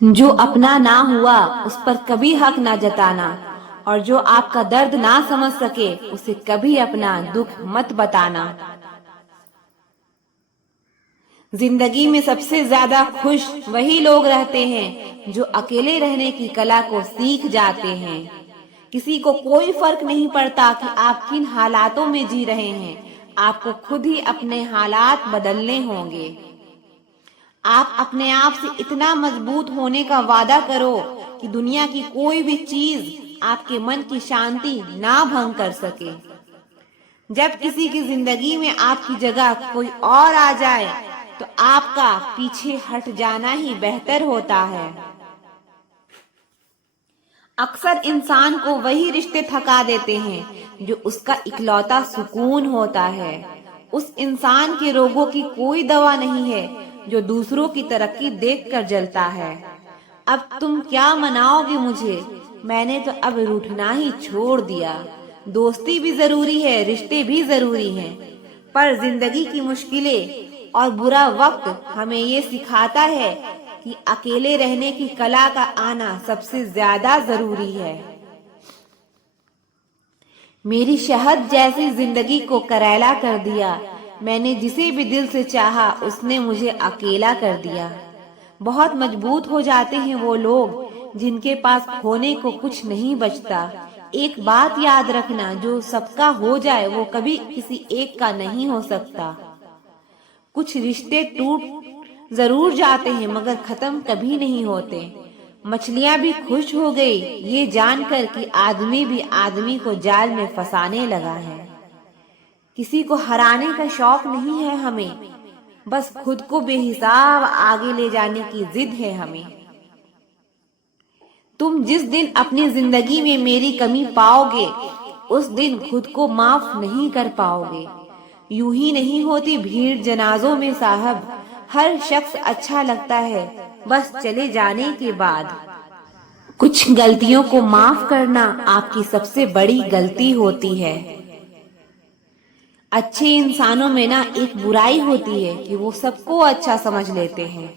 जो अपना ना हुआ उस पर कभी हक ना जताना, और जो आपका दर्द ना समझ सके उसे कभी अपना दुख मत बताना। जिंदगी में सबसे ज्यादा खुश वही लोग रहते हैं जो अकेले रहने की कला को सीख जाते हैं। किसी को कोई फर्क नहीं पड़ता कि आप किन हालातों में जी रहे हैं, आपको खुद ही अपने हालात बदलने होंगे। आप अपने आप से इतना मजबूत होने का वादा करो कि दुनिया की कोई भी चीज आपके मन की शांति ना भंग कर सके। जब किसी की जिंदगी में आपकी जगह कोई और आ जाए तो आपका पीछे हट जाना ही बेहतर होता है। अक्सर इंसान को वही रिश्ते थका देते हैं जो उसका इकलौता सुकून होता है। उस इंसान के रोगों की कोई दवा नहीं है जो दूसरों की तरक्की देखकर जलता है। अब तुम क्या मनाओगे मुझे, मैंने तो अब रूठना ही छोड़ दिया। दोस्ती भी जरूरी है, रिश्ते भी जरूरी हैं, पर जिंदगी की मुश्किलें और बुरा वक्त हमें ये सिखाता है कि अकेले रहने की कला का आना सबसे ज्यादा जरूरी है। मेरी शहद जैसी जिंदगी को करैला कर दिया, मैंने जिसे भी दिल से चाहा उसने मुझे अकेला कर दिया। बहुत मजबूत हो जाते हैं वो लोग जिनके पास खोने को कुछ नहीं बचता। एक बात याद रखना, जो सबका हो जाए वो कभी किसी एक का नहीं हो सकता। कुछ रिश्ते टूट जरूर जाते हैं मगर खत्म कभी नहीं होते। मछलियां भी खुश हो गई ये जानकर कि आदमी भी आदमी को जाल में फंसाने लगा है। किसी को हराने का शौक नहीं है हमें, बस खुद को बेहिसाब आगे ले जाने की जिद है हमें। तुम जिस दिन अपनी जिंदगी में मेरी कमी पाओगे उस दिन खुद को माफ नहीं कर पाओगे। यूं ही नहीं होती भीड़ जनाजों में साहब, हर शख्स अच्छा लगता है बस चले जाने के बाद। कुछ गलतियों को माफ करना आपकी सबसे बड़ी गलती होती है। अच्छे इंसानों में ना एक बुराई होती है कि वो सबको अच्छा समझ लेते हैं।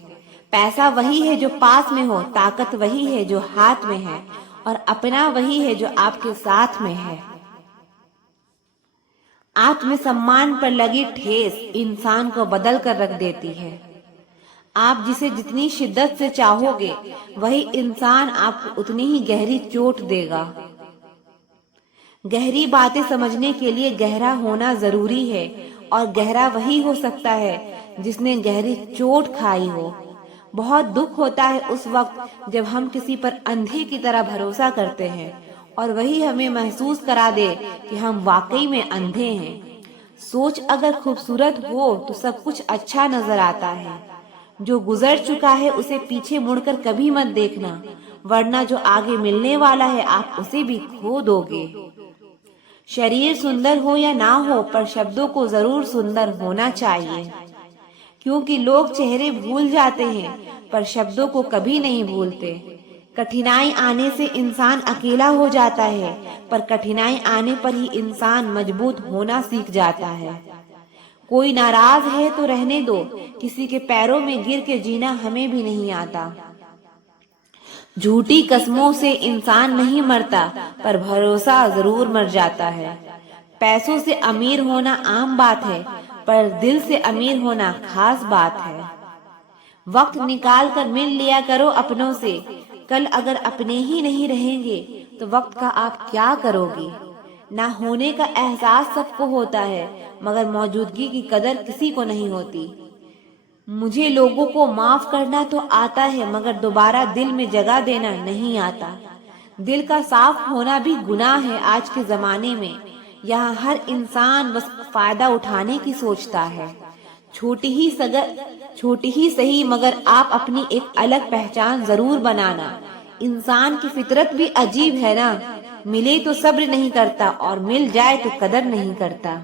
पैसा वही है जो पास में हो, ताकत वही है जो हाथ में है, और अपना वही है जो आपके साथ में है। आत्मसम्मान पर लगी ठेस इंसान को बदल कर रख देती है। आप जिसे जितनी शिद्दत से चाहोगे वही इंसान आपको उतनी ही गहरी चोट देगा। गहरी बातें समझने के लिए गहरा होना जरूरी है, और गहरा वही हो सकता है जिसने गहरी चोट खाई हो। बहुत दुख होता है उस वक्त जब हम किसी पर अंधे की तरह भरोसा करते हैं और वही हमें महसूस करा दे कि हम वाकई में अंधे हैं। सोच अगर खूबसूरत हो तो सब कुछ अच्छा नजर आता है। जो गुजर चुका है उसे पीछे मुड़कर कभी मत देखना, वरना जो आगे मिलने वाला है आप उसे भी खो दोगे। शरीर सुंदर हो या ना हो, पर शब्दों को जरूर सुंदर होना चाहिए, क्योंकि लोग चेहरे भूल जाते हैं पर शब्दों को कभी नहीं भूलते। कठिनाई आने से इंसान अकेला हो जाता है, पर कठिनाई आने पर ही इंसान मजबूत होना सीख जाता है। कोई नाराज है तो रहने दो, किसी के पैरों में गिर के जीना हमें भी नहीं आता। झूठी कस्मों से इंसान नहीं मरता, पर भरोसा जरूर मर जाता है। पैसों से अमीर होना आम बात है, पर दिल से अमीर होना खास बात है। वक्त निकाल कर मिल लिया करो अपनों से, कल अगर अपने ही नहीं रहेंगे तो वक्त का आप क्या करोगे। ना होने का एहसास सबको होता है, मगर मौजूदगी की कदर किसी को नहीं होती। मुझे लोगों को माफ करना तो आता है, मगर दोबारा दिल में जगह देना नहीं आता। दिल का साफ होना भी गुनाह है आज के जमाने में। यहाँ हर इंसान बस फायदा उठाने की सोचता है। छोटी ही सही, मगर आप अपनी एक अलग पहचान जरूर बनाना। इंसान की फितरत भी अजीब है ना, मिले तो सब्र नहीं करता और मिल जाए तो कदर नहीं करता।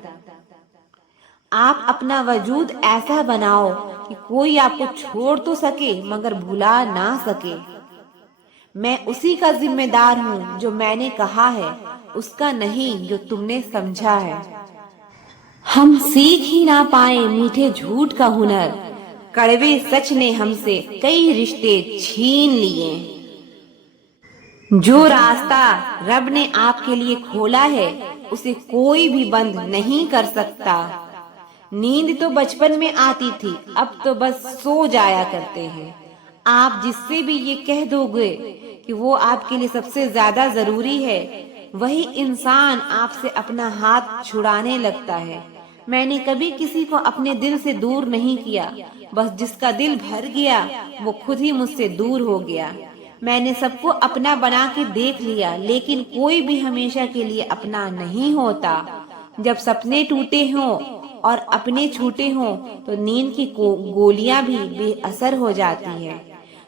आप अपना वजूद ऐसा बनाओ कि कोई आपको छोड़ तो सके मगर भुला ना सके। मैं उसी का जिम्मेदार हूँ जो मैंने कहा है, उसका नहीं जो तुमने समझा है। हम सीख ही ना पाए मीठे झूठ का हुनर, कड़वे सच ने हमसे कई रिश्ते छीन लिए। जो रास्ता रब ने आपके लिए खोला है उसे कोई भी बंद नहीं कर सकता। नींद तो बचपन में आती थी, अब तो बस सो जाया करते हैं। आप जिससे भी ये कह दोगे कि वो आपके लिए सबसे ज्यादा जरूरी है, वही इंसान आपसे अपना हाथ छुड़ाने लगता है। मैंने कभी किसी को अपने दिल से दूर नहीं किया, बस जिसका दिल भर गया वो खुद ही मुझसे दूर हो गया। मैंने सबको अपना बना के देख लिया, लेकिन कोई भी हमेशा के लिए अपना नहीं होता। जब सपने टूटे हों और अपने छूटे हों तो नींद की गोलियां भी बेअसर हो जाती है।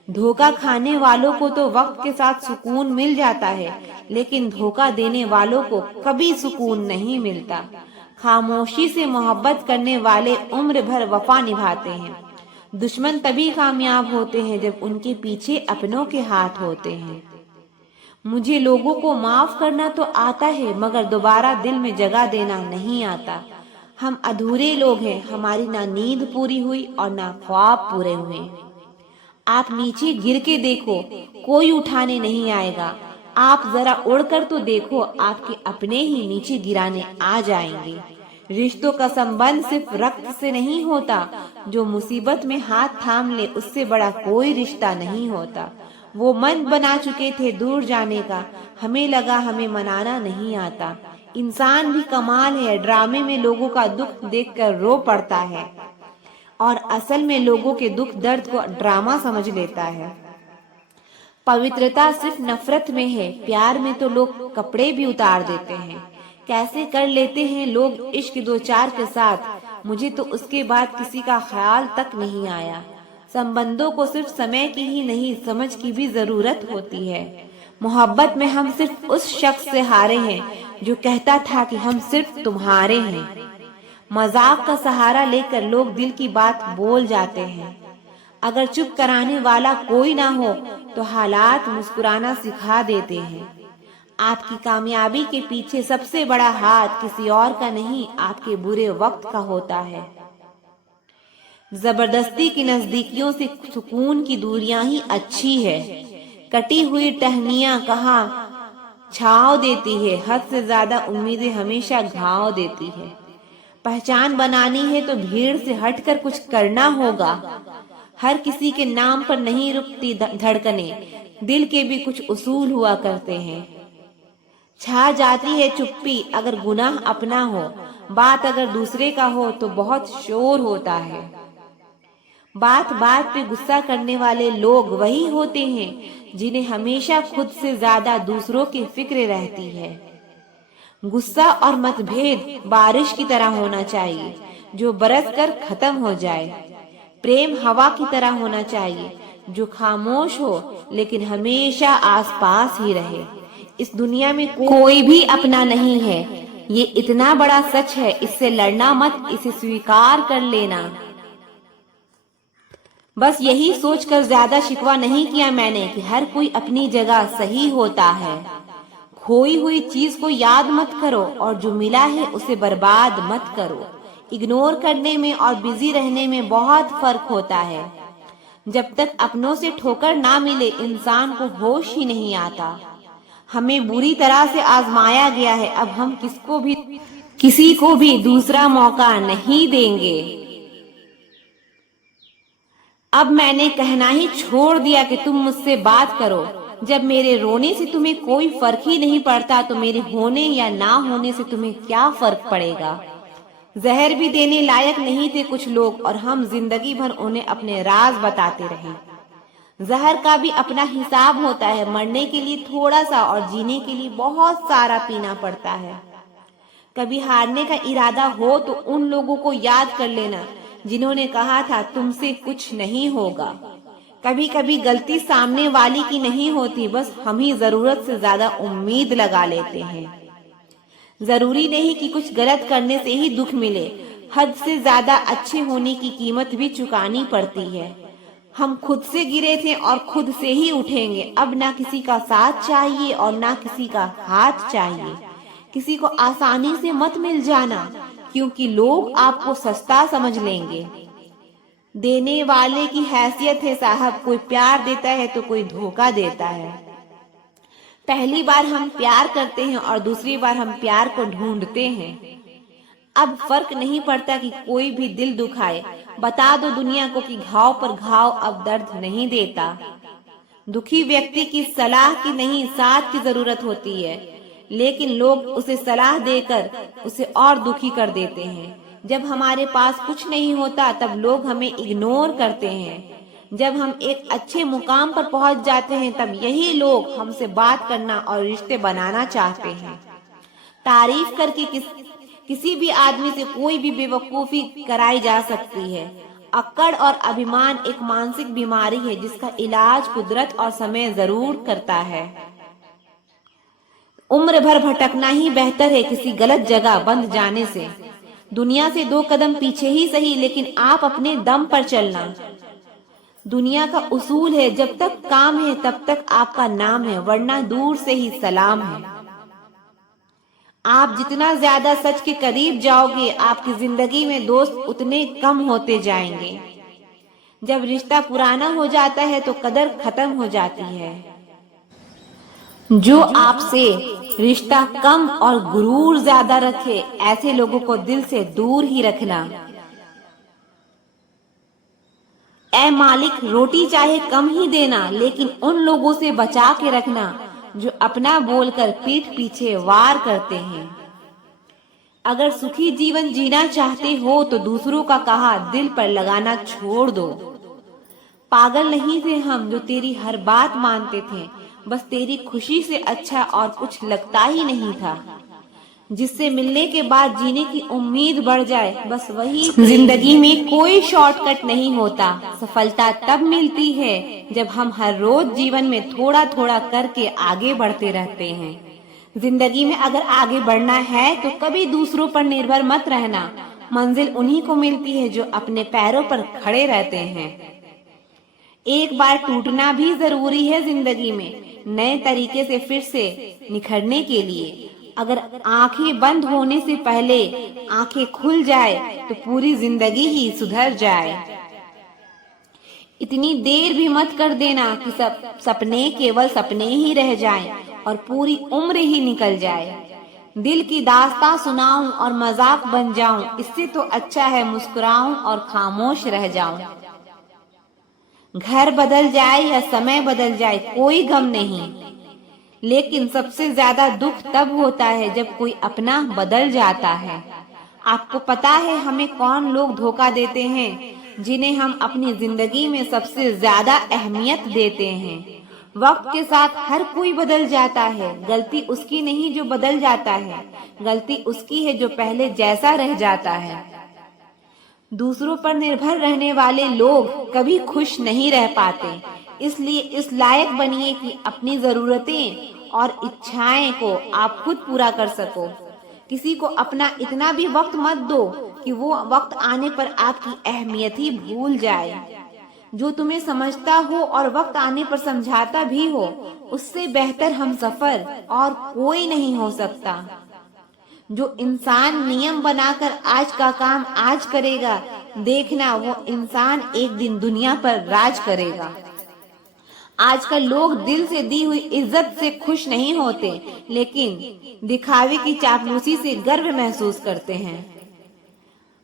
धोखा खाने वालों को तो वक्त के साथ सुकून मिल जाता है, लेकिन धोखा देने वालों को कभी सुकून नहीं मिलता। खामोशी से मोहब्बत करने वाले उम्र भर वफा निभाते हैं। दुश्मन तभी कामयाब होते हैं जब उनके पीछे अपनों के हाथ होते हैं। मुझे लोगों को माफ करना तो आता है, मगर दोबारा दिल में जगह देना नहीं आता। हम अधूरे लोग हैं, हमारी ना नींद पूरी हुई और ना ख्वाब पूरे हुए। आप नीचे गिर के देखो, कोई उठाने नहीं आएगा। आप जरा उड़कर तो देखो, आपके अपने ही नीचे गिराने आ जाएंगे। रिश्तों का संबंध सिर्फ रक्त से नहीं होता, जो मुसीबत में हाथ थाम ले उससे बड़ा कोई रिश्ता नहीं होता। वो मन बना चुके थे दूर जाने का, हमें लगा हमें मनाना नहीं आता। इंसान भी कमाल है, ड्रामे में लोगों का दुख देखकर रो पड़ता है और असल में लोगों के दुख दर्द को ड्रामा समझ लेता है। पवित्रता सिर्फ नफरत में है, प्यार में तो लोग कपड़े भी उतार देते हैं। कैसे कर लेते हैं लोग इश्क दो चार के साथ, मुझे तो उसके बाद किसी का ख्याल तक नहीं आया। संबंधों को सिर्फ समय की ही नहीं, समझ की भी जरूरत होती है। मोहब्बत में हम सिर्फ उस शख्स से हारे हैं जो कहता था कि हम सिर्फ तुम्हारे हैं। मजाक का सहारा लेकर लोग दिल की बात बोल जाते हैं। अगर चुप कराने वाला कोई ना हो तो हालात मुस्कुराना सिखा देते हैं। आपकी कामयाबी के पीछे सबसे बड़ा हाथ किसी और का नहीं, आपके बुरे वक्त का होता है। जबरदस्ती की नजदीकियों से सुकून की दूरियां ही अच्छी है। कटी हुई टहनियां कहाँ छाव देती है, हद से ज्यादा उम्मीदें हमेशा घाव देती है। पहचान बनानी है तो भीड़ से हटकर कुछ करना होगा। हर किसी के नाम पर नहीं रुकती धड़कने, दिल के भी कुछ उसूल हुआ करते हैं। छा जाती है चुप्पी अगर गुनाह अपना हो, बात अगर दूसरे का हो तो बहुत शोर होता है। बात बात पे गुस्सा करने वाले लोग वही होते हैं जिन्हें हमेशा खुद से ज्यादा दूसरों की फिक्र रहती है। गुस्सा और मतभेद बारिश की तरह होना चाहिए जो बरस कर खत्म हो जाए। प्रेम हवा की तरह होना चाहिए जो खामोश हो लेकिन हमेशा आसपास ही रहे। इस दुनिया में कोई भी अपना नहीं है, ये इतना बड़ा सच है, इससे लड़ना मत, इसे स्वीकार कर लेना। बस यही सोचकर ज्यादा शिकवा नहीं किया मैंने कि हर कोई अपनी जगह सही होता है। खोई हुई चीज को याद मत करो और जो मिला है उसे बर्बाद मत करो। इग्नोर करने में और बिजी रहने में बहुत फर्क होता है। जब तक अपनों से ठोकर ना मिले इंसान को होश ही नहीं आता। हमें बुरी तरह से आजमाया गया है, अब हम किसी को भी दूसरा मौका नहीं देंगे। अब मैंने कहना ही छोड़ दिया कि तुम मुझसे बात करो। जब मेरे रोने से तुम्हें कोई फर्क ही नहीं पड़ता तो मेरे होने या ना होने से तुम्हें क्या फर्क पड़ेगा। जहर भी देने लायक नहीं थे कुछ लोग और हम जिंदगी भर उन्हें अपने राज बताते रहे। जहर का भी अपना हिसाब होता है, मरने के लिए थोड़ा सा और जीने के लिए बहुत सारा पीना पड़ता है। कभी हारने का इरादा हो तो उन लोगों को याद कर लेना जिन्होंने कहा था तुमसे कुछ नहीं होगा। कभी कभी गलती सामने वाली की नहीं होती, बस हम ही जरूरत से ज्यादा उम्मीद लगा लेते हैं। जरूरी नहीं कि कुछ गलत करने से ही दुख मिले, हद से ज्यादा अच्छे होने की कीमत भी चुकानी पड़ती है। हम खुद से गिरे थे और खुद से ही उठेंगे। अब ना किसी का साथ चाहिए और ना किसी का हाथ चाहिए। किसी को आसानी से मत मिल जाना क्योंकि लोग आपको सस्ता समझ लेंगे। देने वाले की हैसियत है साहब, कोई प्यार देता है तो कोई धोखा देता है। पहली बार हम प्यार करते हैं और दूसरी बार हम प्यार को ढूंढते हैं। अब फर्क नहीं पड़ता कि कोई भी दिल दुखाए, बता दो दुनिया को कि घाव पर घाव अब दर्द नहीं देता। दुखी व्यक्ति की सलाह की नहीं साथ की जरूरत होती है, लेकिन लोग उसे सलाह देकर उसे और दुखी कर देते हैं। जब हमारे पास कुछ नहीं होता तब लोग हमें इग्नोर करते हैं। जब हम एक अच्छे मुकाम पर पहुंच जाते हैं तब यही लोग हमसे बात करना और रिश्ते बनाना चाहते हैं। तारीफ करके किसी भी आदमी से कोई भी बेवकूफी कराई जा सकती है। अक्कड़ और अभिमान एक मानसिक बीमारी है जिसका इलाज कुदरत और समय जरूर करता है। उम्र भर भटकना ही बेहतर है किसी गलत जगह बंध जाने से। दुनिया से 2 कदम पीछे ही सही, लेकिन आप अपने दम पर चलना। दुनिया का उसूल है जब तक काम है तब तक आपका नाम है, वरना दूर से ही सलाम है। आप जितना ज्यादा सच के करीब जाओगे आपकी जिंदगी में दोस्त उतने कम होते जाएंगे। जब रिश्ता पुराना हो जाता है तो कदर खत्म हो जाती है। जो आपसे रिश्ता कम और गुरूर ज्यादा रखे ऐसे लोगों को दिल से दूर ही रखना। ऐ मालिक रोटी चाहे कम ही देना, लेकिन उन लोगों से बचा के रखना जो अपना बोलकर पीठ पीछे वार करते हैं। अगर सुखी जीवन जीना चाहते हो तो दूसरों का कहा दिल पर लगाना छोड़ दो। पागल नहीं थे हम जो तेरी हर बात मानते थे, बस तेरी खुशी से अच्छा और कुछ लगता ही नहीं था। जिससे मिलने के बाद जीने की उम्मीद बढ़ जाए, बस वही। जिंदगी में कोई शॉर्टकट नहीं होता। सफलता तब मिलती है जब हम हर रोज जीवन में थोड़ा थोड़ा करके आगे बढ़ते रहते हैं। जिंदगी में अगर आगे बढ़ना है तो कभी दूसरों पर निर्भर मत रहना। मंजिल उन्हीं को मिलती है जो अपने पैरों पर खड़े रहते हैं। एक बार टूटना भी जरूरी है जिंदगी में, नए तरीके से फिर से निखरने के लिए। अगर आंखें बंद होने से पहले आंखें खुल जाए तो पूरी जिंदगी ही सुधर जाए। इतनी देर भी मत कर देना कि सब सपने केवल सपने ही रह जाएं और पूरी उम्र ही निकल जाए। दिल की दास्तां सुनाऊं और मजाक बन जाऊं, इससे तो अच्छा है मुस्कुराऊं और खामोश रह जाऊं। घर बदल जाए या समय बदल जाए कोई गम नहीं, लेकिन सबसे ज्यादा दुख तब होता है जब कोई अपना बदल जाता है। आपको पता है हमें कौन लोग धोखा देते हैं, जिन्हें हम अपनी जिंदगी में सबसे ज्यादा अहमियत देते हैं। वक्त के साथ हर कोई बदल जाता है। गलती उसकी नहीं जो बदल जाता है, गलती उसकी है जो पहले जैसा रह जाता है। दूसरों पर निर्भर रहने वाले लोग कभी खुश नहीं रह पाते। इसलिए इस लायक बनिए कि अपनी जरूरतें और इच्छाएं को आप खुद पूरा कर सको। किसी को अपना इतना भी वक्त मत दो कि वो वक्त आने पर आपकी अहमियत ही भूल जाए। जो तुम्हें समझता हो और वक्त आने पर समझाता भी हो, उससे बेहतर हम सफर और कोई नहीं हो सकता। जो इंसान नियम बनाकर आज का काम आज करेगा, देखना वो इंसान एक दिन दुनिया पर राज करेगा। आजकल लोग दिल से दी हुई इज्जत से खुश नहीं होते, लेकिन दिखावे की चापलूसी से गर्व महसूस करते हैं।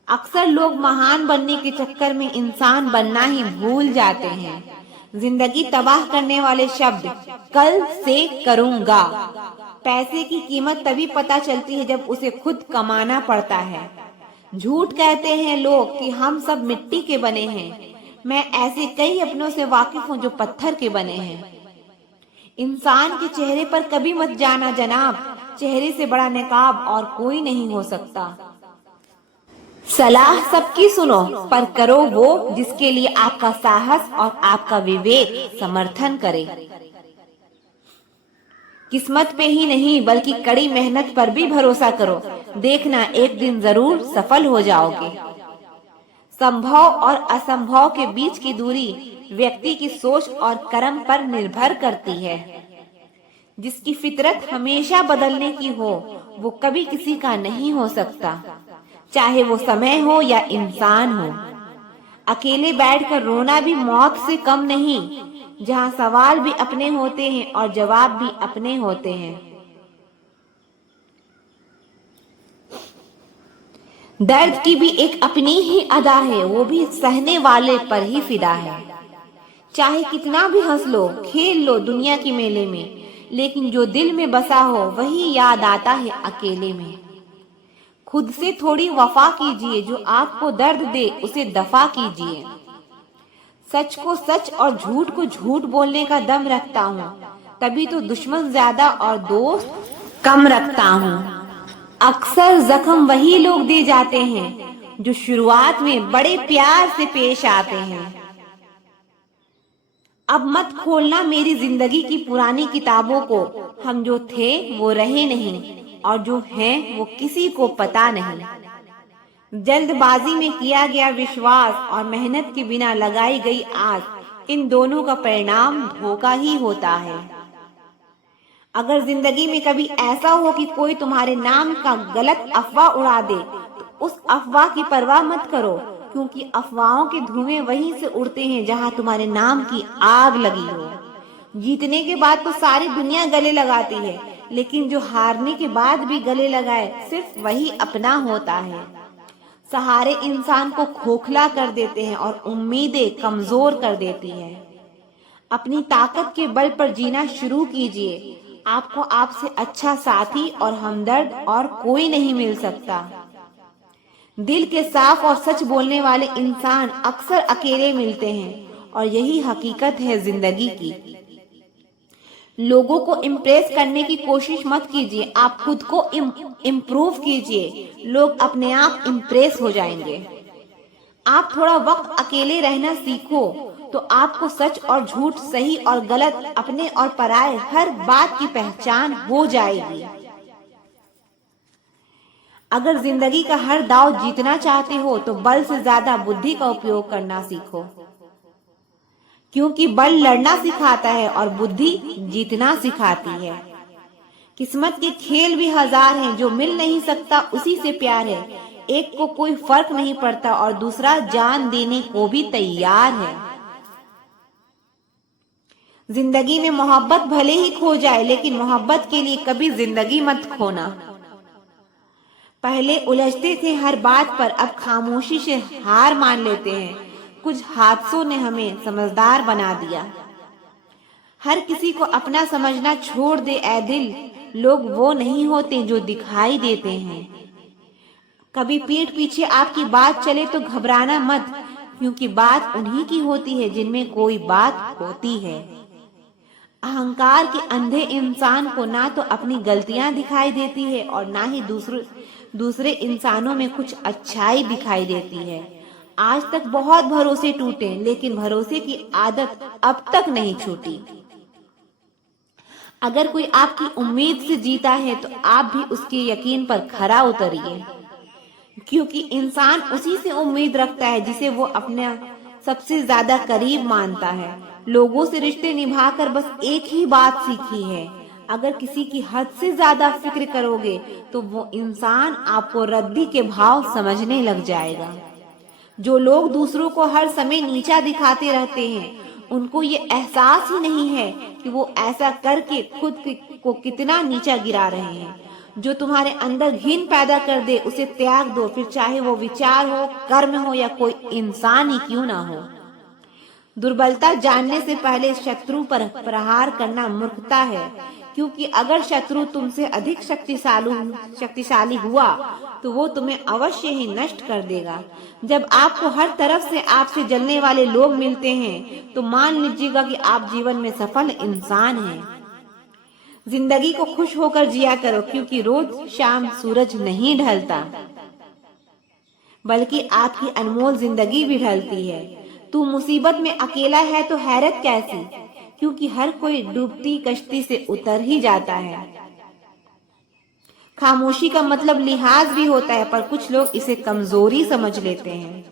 अक्सर लोग महान बनने के चक्कर में इंसान बनना ही भूल जाते हैं। जिंदगी तबाह करने वाले शब्द कल से करूंगा। पैसे की कीमत तभी पता चलती है जब उसे खुद कमाना पड़ता है। झूठ कहते हैं लोग कि हम सब मिट्टी के बने हैं। मैं ऐसे कई अपनों से वाकिफ हूँ जो पत्थर के बने हैं। इंसान के चेहरे पर कभी मत जाना जनाब, चेहरे से बड़ा नकाब और कोई नहीं हो सकता। सलाह सबकी सुनो, पर करो वो जिसके लिए आपका साहस और आपका विवेक समर्थन करे। किस्मत पे ही नहीं बल्कि कड़ी मेहनत पर भी भरोसा करो, देखना एक दिन जरूर सफल हो जाओगे। संभव और असंभव के बीच की दूरी व्यक्ति की सोच और कर्म पर निर्भर करती है। जिसकी फितरत हमेशा बदलने की हो वो कभी किसी का नहीं हो सकता, चाहे वो समय हो या इंसान हो। अकेले बैठकर रोना भी मौत से कम नहीं, जहाँ सवाल भी अपने होते हैं और जवाब भी अपने होते हैं। दर्द की भी एक अपनी ही अदा है, वो भी सहने वाले पर ही फिदा है। चाहे कितना भी हंस लो, खेल लो दुनिया की मेले में, लेकिन जो दिल में बसा हो वही याद आता है अकेले में। खुद से थोड़ी वफा कीजिए, जो आपको दर्द दे उसे दफा कीजिए। सच को सच और झूठ को झूठ बोलने का दम रखता हूँ, तभी तो दुश्मन ज्यादा और दोस्त कम रखता हूँ। अक्सर जख्म वही लोग दे जाते हैं जो शुरुआत में बड़े प्यार से पेश आते हैं। अब मत खोलना मेरी जिंदगी की पुरानी किताबों को, हम जो थे वो रहे नहीं और जो हैं वो किसी को पता नहीं। जल्दबाजी में किया गया विश्वास और मेहनत के बिना लगाई गई आस, इन दोनों का परिणाम धोखा ही होता है। अगर जिंदगी में कभी ऐसा हो कि कोई तुम्हारे नाम का गलत अफवाह उड़ा दे, तो उस अफवाह की परवाह मत करो, क्योंकि अफवाहों के धुएं वहीं से उड़ते हैं जहां तुम्हारे नाम की आग लगी हो। जीतने के बाद तो सारी दुनिया गले लगाती है, लेकिन जो हारने के बाद भी गले लगाए सिर्फ वही अपना होता है। सहारे इंसान को खोखला कर देते हैं और उम्मीदें कमजोर कर देती है। अपनी ताकत के बल पर जीना शुरू कीजिए। आपको आपसे अच्छा साथी और हमदर्द और कोई नहीं मिल सकता। दिल के साफ और सच बोलने वाले इंसान अक्सर अकेले मिलते हैं और यही हकीकत है जिंदगी की। लोगों को इम्प्रेस करने की कोशिश मत कीजिए, आप खुद को इम्प्रूव कीजिए, लोग अपने आप इम्प्रेस हो जाएंगे। आप थोड़ा वक्त अकेले रहना सीखो तो आपको सच और झूठ, सही और गलत, अपने और पराये हर बात की पहचान हो जाएगी। अगर जिंदगी का हर दाव जीतना चाहते हो तो बल से ज्यादा बुद्धि का उपयोग करना सीखो, क्योंकि बल लड़ना सिखाता है और बुद्धि जीतना सिखाती है। किस्मत के खेल भी हजार हैं, जो मिल नहीं सकता उसी से प्यार है। एक को कोई फर्क नहीं पड़ता और दूसरा जान देने को भी तैयार है। जिंदगी में मोहब्बत भले ही खो जाए, लेकिन मोहब्बत के लिए कभी जिंदगी मत खोना। पहले उलझते थे हर बात पर, अब खामोशी से हार मान लेते हैं। कुछ हादसों ने हमें समझदार बना दिया। हर किसी को अपना समझना छोड़ दे ऐ दिल, लोग वो नहीं होते जो दिखाई देते हैं। कभी पीठ पीछे आपकी बात चले तो घबराना मत, क्योंकि बात उन्हीं की होती है जिनमें कोई बात होती है। अहंकार के अंधे इंसान को ना तो अपनी गलतियां दिखाई देती है और ना ही दूसरे इंसानों में कुछ अच्छाई दिखाई देती है। आज तक बहुत भरोसे टूटे, लेकिन भरोसे की आदत अब तक नहीं छूटी। अगर कोई आपकी उम्मीद से जीता है तो आप भी उसके यकीन पर खरा उतरिए, क्योंकि इंसान उसी से उम्मीद रखता है जिसे वो अपने सबसे ज्यादा करीब मानता है। लोगों से रिश्ते निभाकर बस एक ही बात सीखी है, अगर किसी की हद से ज्यादा फिक्र करोगे तो वो इंसान आपको रद्दी के भाव समझने लग जाएगा। जो लोग दूसरों को हर समय नीचा दिखाते रहते हैं, उनको ये एहसास ही नहीं है कि वो ऐसा करके खुद को कितना नीचा गिरा रहे हैं। जो तुम्हारे अंदर घिन पैदा कर दे उसे त्याग दो, फिर चाहे वो विचार हो, कर्म हो या कोई इंसान ही क्यों ना हो। दुर्बलता जानने से पहले शत्रु पर प्रहार करना मूर्खता है, क्योंकि अगर शत्रु तुमसे अधिक शक्तिशाली हुआ तो वो तुम्हें अवश्य ही नष्ट कर देगा। जब आपको हर तरफ से आपसे जलने वाले लोग मिलते हैं तो मान लीजिएगा कि आप जीवन में सफल इंसान हैं। जिंदगी को खुश होकर जिया करो, क्योंकि रोज शाम सूरज नहीं ढलता, बल्कि आपकी अनमोल जिंदगी भी ढलती है। तू मुसीबत में अकेला है तो हैरत कैसी, क्योंकि हर कोई डूबती कश्ती से उतर ही जाता है। खामोशी का मतलब लिहाज भी होता है, पर कुछ लोग इसे कमजोरी समझ लेते हैं।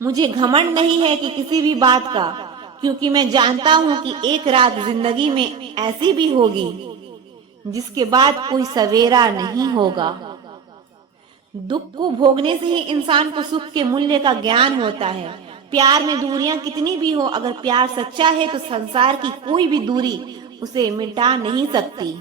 मुझे घमंड नहीं है कि किसी भी बात का, क्योंकि मैं जानता हूँ कि एक रात जिंदगी में ऐसी भी होगी जिसके बाद कोई सवेरा नहीं होगा। दुख को भोगने से ही इंसान को सुख के मूल्य का ज्ञान होता है। प्यार में दूरियां कितनी भी हो, अगर प्यार सच्चा है तो संसार की कोई भी दूरी उसे मिटा नहीं सकती।